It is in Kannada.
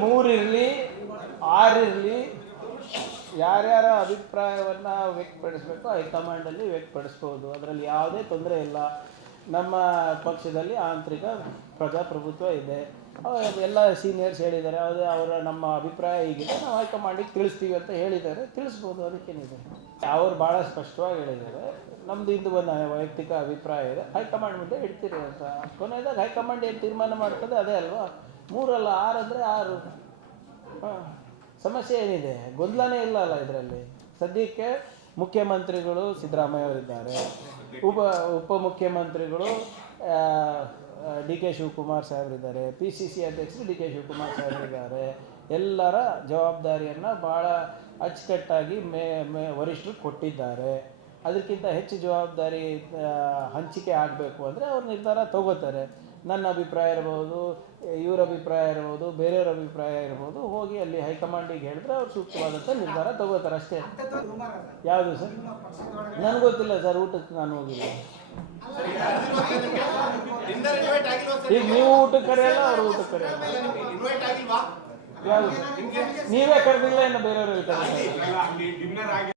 ಮೂರಿರಲಿ ಆರಿರಲಿ ಯಾರ್ಯಾರ ಅಭಿಪ್ರಾಯವನ್ನು ವ್ಯಕ್ತಪಡಿಸಬೇಕು ಹೈಕಮಾಂಡಲ್ಲಿ ವ್ಯಕ್ತಪಡಿಸ್ಬೋದು. ಅದರಲ್ಲಿ ಯಾವುದೇ ತೊಂದರೆ ಇಲ್ಲ. ನಮ್ಮ ಪಕ್ಷದಲ್ಲಿ ಆಂತರಿಕ ಪ್ರಜಾಪ್ರಭುತ್ವ ಇದೆ. ಎಲ್ಲ ಸೀನಿಯರ್ಸ್ ಹೇಳಿದ್ದಾರೆ. ಯಾವುದೇ ಅವರ ನಮ್ಮ ಅಭಿಪ್ರಾಯ ಹೀಗಿದೆ. ನಾವು ಹೈಕಮಾಂಡಿಗೆ ತಿಳಿಸ್ತೀವಿ ಅಂತ ಹೇಳಿದ್ದಾರೆ. ತಿಳಿಸ್ಬೋದು, ಅದಕ್ಕೇನಿದೆ. ಅವರು ಭಾಳ ಸ್ಪಷ್ಟವಾಗಿ ಹೇಳಿದ್ದಾರೆ. ನಮ್ಮದು ಇಂದು ಒಂದು ವೈಯಕ್ತಿಕ ಅಭಿಪ್ರಾಯ ಇದೆ. ಹೈಕಮಾಂಡ್ ಮುಂದೆ ಇಡ್ತೀರಿ ಅಂತ. ಕೊನೆಯದಾಗ ಹೈಕಮಾಂಡ್ ಏನು ತೀರ್ಮಾನ ಮಾಡ್ತದೆ, ಅದೇ ಅಲ್ವಾ? ಮೂರಲ್ಲ ಆರು ಅಂದರೆ ಆರು. ಸಮಸ್ಯೆ ಏನಿದೆ? ಗೊಂದಲನೇ ಇಲ್ಲ ಅಲ್ಲ ಇದರಲ್ಲಿ. ಸದ್ಯಕ್ಕೆ ಮುಖ್ಯಮಂತ್ರಿಗಳು ಸಿದ್ದರಾಮಯ್ಯ ಅವರಿದ್ದಾರೆ ಉಪ ಉಪಮುಖ್ಯಮಂತ್ರಿಗಳು ಡಿ ಕೆ ಶಿವಕುಮಾರ್ ಸಾಹೇಬರಿದ್ದಾರೆ. ಪಿ ಸಿ ಸಿ ಅಧ್ಯಕ್ಷರು ಡಿ ಕೆ ಶಿವಕುಮಾರ್ ಸಾಹೇಬರಿದ್ದಾರೆ. ಎಲ್ಲರ ಜವಾಬ್ದಾರಿಯನ್ನು ಭಾಳ ಅಚ್ಚುಕಟ್ಟಾಗಿ ಮೇ ಮೇ, ವರಿಷ್ಠರು ಕೊಟ್ಟಿದ್ದಾರೆ. ಅದಕ್ಕಿಂತ ಹೆಚ್ಚು ಜವಾಬ್ದಾರಿ ಹಂಚಿಕೆ ಆಗಬೇಕು ಅಂದರೆ ಅವ್ರು ನಿರ್ಧಾರ ತಗೋತಾರೆ. ನನ್ನ ಅಭಿಪ್ರಾಯ ಇರಬಹುದು ಇವರ ಅಭಿಪ್ರಾಯ ಇರಬಹುದು ಬೇರೆಯವ್ರ ಅಭಿಪ್ರಾಯ ಇರಬಹುದು ಹೋಗಿ ಅಲ್ಲಿ ಹೈಕಮಾಂಡಿಗೆ ಹೇಳಿದ್ರೆ ಅವ್ರು ಸೂಕ್ತವಾದಂಥ ನಿರ್ಧಾರ ತಗೋತಾರೆ ಅಷ್ಟೇ ಯಾವುದು ಸರ್ ನನಗೆ ಗೊತ್ತಿಲ್ಲ ಸರ್ ಊಟಕ್ಕೆ ನಾನು ಹೋಗಿಲ್ಲ ಈಗ ನೀವು ಊಟಕ್ಕೆ ಕರೆಯಲ್ಲ ಅವ್ರ ಊಟಕ್ಕೆ ಕರೆಯಲ್ಲ ಯಾವುದು ನೀವೇ ಕರೆದಿಲ್ಲ ಇನ್ನು ಬೇರೆಯವರು ಹೇಳ್ತಾರೆ